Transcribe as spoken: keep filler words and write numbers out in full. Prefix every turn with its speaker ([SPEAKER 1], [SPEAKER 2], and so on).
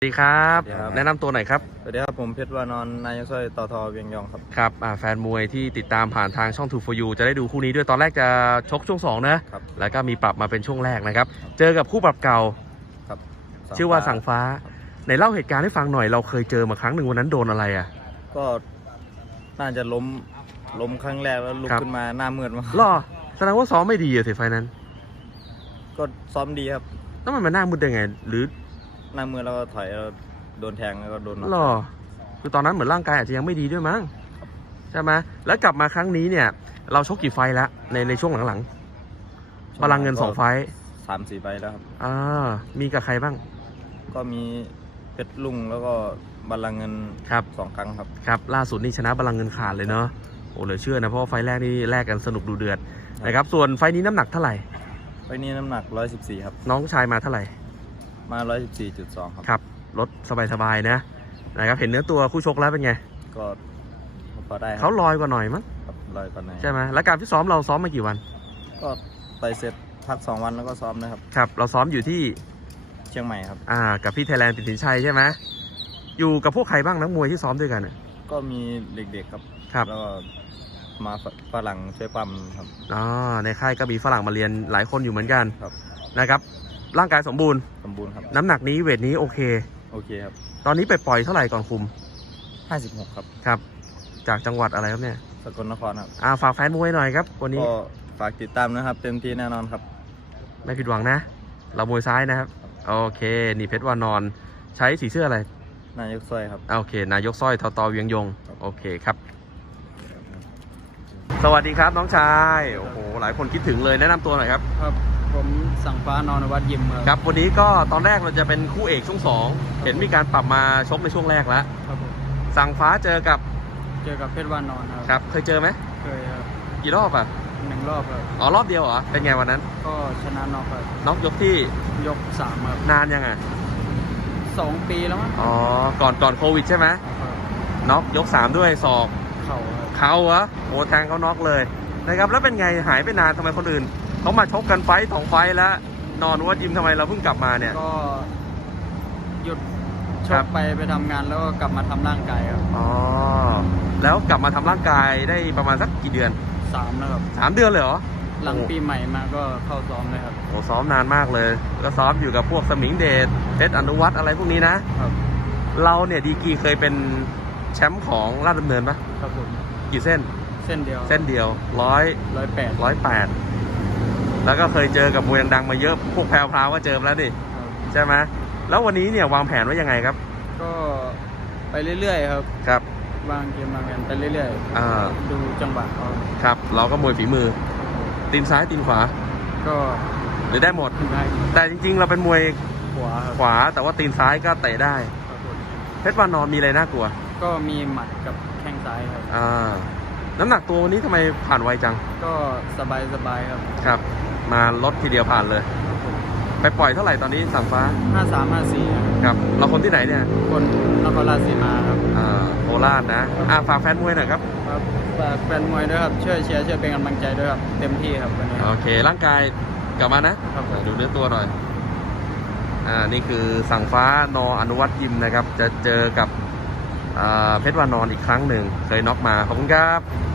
[SPEAKER 1] สวัสดีครับ
[SPEAKER 2] สวัสดีครับ
[SPEAKER 1] แนะนำตัวหน่อยครับ
[SPEAKER 2] สวัสดีครับผมเพชรวานอนนายกสร้อยต่อทอเวียงยองครับ
[SPEAKER 1] ครับแฟนมวยที่ติดตามผ่านทางช่อง ทู โฟร์ ยู จะได้ดูคู่นี้ด้วยตอนแรกจะชกช่วงสองนะครับ แล้วก็มีปรับมาเป็นช่วงแรกนะครับ เจอกับคู่ปรับเก่า
[SPEAKER 2] ครับ
[SPEAKER 1] ชื่อว่าสั่งฟ้าไหนเล่าเหตุการณ์ให้ฟังหน่อยเราเคยเจอมาครั้งหนึ่งวันนั้นโดนอะไรอ่ะ
[SPEAKER 2] ก็น่าจะล้มล้มครั้งแรกแล้วลุก
[SPEAKER 1] ครับ
[SPEAKER 2] ขึ้นมาหน้ามืดมาก
[SPEAKER 1] ล่อแสดงว่าซ้อมไม่ดีอะสิไฟนั้น
[SPEAKER 2] ก็ซ้อมดีครับ
[SPEAKER 1] แล้วมันมาหน้ามืดได้ไง หรือ
[SPEAKER 2] หน้ามืดแล้วก็ถอยแล้วโดนแทงแล้วก็โดนน็อก
[SPEAKER 1] ล่อคือตอนนั้นเหมือนร่างกายอาจจะยังไม่ดีด้วยมั้งใช่ไหมแล้วกลับมาครั้งนี้เนี่ย เราชกกี่ไฟล์แล้วในในช่วงหลังๆพลังเงินสองไฟล์
[SPEAKER 2] สามสี่ใบแล้วครับ
[SPEAKER 1] อ่ามีกับใครบ้าง
[SPEAKER 2] ก็มีเพชรลุงแล้วก็บัลลังก์เงิน
[SPEAKER 1] ครับ
[SPEAKER 2] สองครั้งครับ
[SPEAKER 1] ครับล่าสุดนี่ชนะพลังเงินขาดเลยเนาะโอ้เหลือเชื่อนะเพราะว่าไฟล์แรกนี่แลกกันสนุกดูเดือดนะครับส่วนไฟล์นี้น้ำหนักเท่าไหร่
[SPEAKER 2] ไฟล์นี้น้ำหนักร้อยสิบสี่ครับ
[SPEAKER 1] น้องชายมาเท่าไหร่
[SPEAKER 2] มาร้อยสิบสี่จุดสองครับ
[SPEAKER 1] ครับลดสบายๆนะนะครับเห็นเนื้อตัวคู่ชกแล้วเป็นไง
[SPEAKER 2] ก็พอได้ค
[SPEAKER 1] เขา
[SPEAKER 2] รับ
[SPEAKER 1] ลอยกว่าหน่อยมั้ง
[SPEAKER 2] ครับลอยก่อนไหน
[SPEAKER 1] ใช่ไหมแล้วการที่ซ้อมเราซ้อมมากี่วัน
[SPEAKER 2] ก็ไปเสร็จพักสองวันแล้วก็ซ้อมนะครับ
[SPEAKER 1] ครับเราซ้อมอยู่ที่
[SPEAKER 2] เชียงใหม่ครับ
[SPEAKER 1] อ่ากับพี่ไทยแลนด์ตินสินชัยใช่ไหมอยู่กับพวกใครบ้างนักมวยที่ซ้อมด้วยกันน่ะ
[SPEAKER 2] ก็มีเด็กๆครับ
[SPEAKER 1] ครับ
[SPEAKER 2] แล้วก็มาฝฝรั่งช่วยปั๊มครับ
[SPEAKER 1] อ๋อในค่ายก็มีฝรั่งมาเรียนหลายคนอยู่เหมือนกัน
[SPEAKER 2] ครับ
[SPEAKER 1] นะครับร่างกายสมบูรณ์
[SPEAKER 2] สมบูรณ์ครับ
[SPEAKER 1] น้ำหนักนี้เวทนี้โอเค
[SPEAKER 2] โอเคครับ
[SPEAKER 1] ตอนนี้ไปปล่อยเท่าไหร่ก่อนคุม
[SPEAKER 2] ห้าสิบหกครับ
[SPEAKER 1] ครับจากจังหวัดอะไรครับเนี่ย
[SPEAKER 2] สกลนครครับ
[SPEAKER 1] อ่าฝากแฟนมวยหน่อยครับวันนี้
[SPEAKER 2] ก็ฝากติดตามนะครับ เต็มที่แน่นอนครับ
[SPEAKER 1] ไม่ผิดหวังนะ เรามวยซ้ายนะครับ โอเค นี่เพชรวานอน ใช้สีเสื้ออะไร
[SPEAKER 2] นายกสร้อยครับ
[SPEAKER 1] โอเค นายกสร้อยทอตอเวียงยง
[SPEAKER 2] ครับ
[SPEAKER 1] โอเคครับ สวัสดีครับน้องชาย โอ้โห หลายคนคิดถึงเลยแนะนำตัวหน่อยครับ
[SPEAKER 3] ครับผมสั่งฟ้านอนวัดยิม
[SPEAKER 1] ครับ วันนี้ก็ตอนแรกเราจะเป็นคู่เอกช่วงสอง เห็นมีการปรับมาชกในช่วงแรกแล้ว
[SPEAKER 3] ครับผม
[SPEAKER 1] สั่งฟ้าเจอกับ
[SPEAKER 3] เจอกับเพชรวานอนครับ
[SPEAKER 1] ครับ เคยเจอไหม
[SPEAKER 3] เคยครับ
[SPEAKER 1] กี่รอบอ่ะ
[SPEAKER 3] หนึ่งรอบครับ
[SPEAKER 1] อ๋อ รอบเดียวเหรอ เป็นไงวันนั้น
[SPEAKER 3] ก็ชนะน็อกครับ
[SPEAKER 1] น็อกยกที่
[SPEAKER 3] ยกสามครับ
[SPEAKER 1] นานยังไง
[SPEAKER 3] สองปีแล้วมั้ง
[SPEAKER 1] อ๋อ ก่อนก่อนโควิดใช่ไหม
[SPEAKER 3] ครับ
[SPEAKER 1] น็อกยกสามด้วยศอก
[SPEAKER 3] เข่าครับ
[SPEAKER 1] เขาเหรอโอ้แทงเขาน็อกเลยนะครับแล้วเป็นไงหายไปนานทำไมคนอื่นเขามาชกกันไฟต์สองไฟต์แล้วนอนว่ายิมทำไมเราเพิ่งกลับมาเนี่ย
[SPEAKER 3] ก็หยุดช
[SPEAKER 1] ครั
[SPEAKER 3] ก
[SPEAKER 1] บ
[SPEAKER 3] ไปไปทำงานแล้วก็กลับมาทำร่างกายครับ
[SPEAKER 1] อ๋อแล้วกลับมาทำร่างกายได้ประมาณสักกี่เดือน
[SPEAKER 3] สามนะครับ
[SPEAKER 1] สามเดือนเลยเหรอ
[SPEAKER 3] หลังปีใหม่มาก็เข้าซ้อมเลยครับ
[SPEAKER 1] โอ้ซ้อมนานมากเลยก็ซ้อมอยู่กับพวกสมิงเดชเพชรอนุวัฒน์อะไรพวกนี้นะครับ เราเนี่ยดีกรีเคยเป็นแชมป์ของราชดำเนินปะ
[SPEAKER 3] ครับผม
[SPEAKER 1] กี่เส้น
[SPEAKER 3] เส้นเดียว
[SPEAKER 1] เส้นเดียวร้อย
[SPEAKER 3] ร้อยแปด
[SPEAKER 1] ร้อยแปดแล้วก็เคยเจอกับมวยดังๆมาเยอะพวกแพรวพราวก็เจอมาแล้วดิ
[SPEAKER 3] ครับ
[SPEAKER 1] ใช่ไหมแล้ววันนี้เนี่ยวางแผนไว้ยังไงครับ
[SPEAKER 3] ก็ไปเรื่อยๆครับ
[SPEAKER 1] ครับ
[SPEAKER 3] วางเกมวางแผนไปเรื่อย
[SPEAKER 1] อ่า
[SPEAKER 3] ๆ ดูจังหวะเขา
[SPEAKER 1] ครับ เราก็มวยฝีมือ ตีนซ้ายตีนขวา
[SPEAKER 3] ก็
[SPEAKER 1] หรือได้หมด
[SPEAKER 3] ได้
[SPEAKER 1] แต่จริงๆ เราเป็นมวย
[SPEAKER 3] ขวาครับ
[SPEAKER 1] ขวา แต่ว่าตีนซ้ายก็เตะได้
[SPEAKER 3] ครับผม
[SPEAKER 1] เพชรวานอนมีอะไรน่ากลัว
[SPEAKER 3] ก็มีหมัดกับแข้งซ้ายครับ
[SPEAKER 1] อ่า น้ำหนักตัววันนี้ทำไมผ่านไวจัง
[SPEAKER 3] ก็สบายสบายๆครับ
[SPEAKER 1] ครับ มาลดทีเดียวผ่านเลย ไปปล่อยเท่าไหร่ตอนนี้สั่งฟ้า
[SPEAKER 3] ห้าสามห้าสี่
[SPEAKER 1] ครับ เราคนที่ไหนเนี่ย
[SPEAKER 3] คนนครราชสีมาครับ
[SPEAKER 1] อ่าโคราชนะ อ่าฝากแฟนมวยหน่อยครับ
[SPEAKER 3] ครับฝากแฟนมวยด้วยครับช่วยเชียร์ช่วยเป็นกำลังใจด้วยครับเต็มที่ครับวันนี้
[SPEAKER 1] โอเค ร่างกายกลับมานะ
[SPEAKER 3] ครับผม
[SPEAKER 1] ดูเนื้อตัวหน่อย อ่า นี่คือสั่งฟ้านออนุวัฒน์ยิมนะครับ จะเจอกับอ่าเพชรวานอนอีกครั้งหนึ่ง เคยน็อกมา ขอบคุณครับ